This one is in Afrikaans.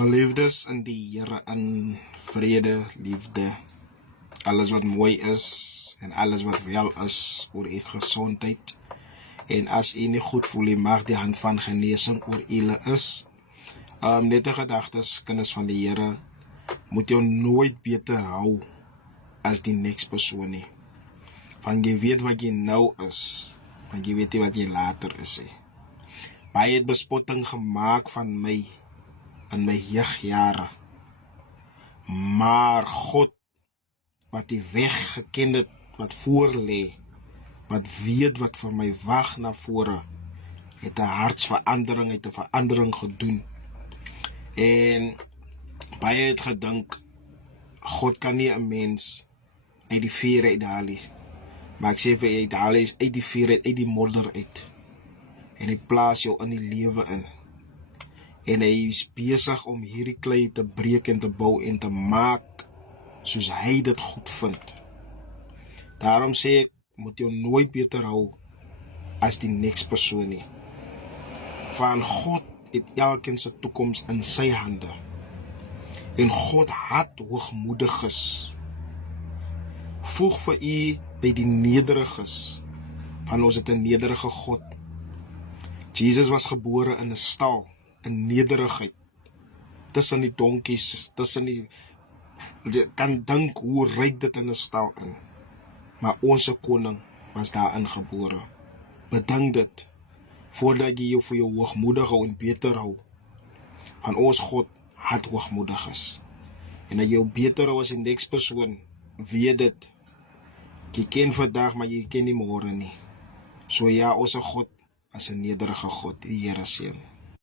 Geliefdes in die Here, in vrede, liefde, alles wat mooi is en alles wat wel is, oor u gesondheid. En as u nie goed voel, mag die hand van genesing oor u is. Net 'n gedagtes, kinders van die Here, moet jou nooit beter hou as die next persoon nie. Want jy weet wat jy nou is, want jy weet nie wat jy later is. Baie het bespotting gemaak van my in my jeugjare. Maar God, wat die weg geken het, wat voor lê, wat weet wat vir my wag na vore, het 'n hartsverandering, het 'n verandering gedoen. En baie het gedink, God kan nie 'n mens uit die vuur uithaal nie. Maar ek sê vir jy, uithaal is uit die vuur uit die modder uit. En hy plaas jou in die lewe in. En hy is besig om hierdie klei te breek en te bou en te maak soos hy dit goed vind. Daarom sê ek, moet jou nooit beter hou as die next persoon nie. Van God het elkeen se toekoms in sy hande. En God haat hoogmoediges. Voeg vir u by die nederiges, van ons het 'n nederige God. Jesus was gebore in 'n stal, in nederigheid, tussen die donkies, kan dink hoe ryk dit in 'n stal in. Maar ons koning was daarin gebore. Bedink dit, voordat jy jou vir jou hoogmoedig hou en beter hou. Van ons God haat hoogmoediges. En dat jy jou beter hou as die next persoon, weet dit. Jy ken vandag, maar jy ken nie môre nie. So ja, ons God as 'n nederige God, die Here seën.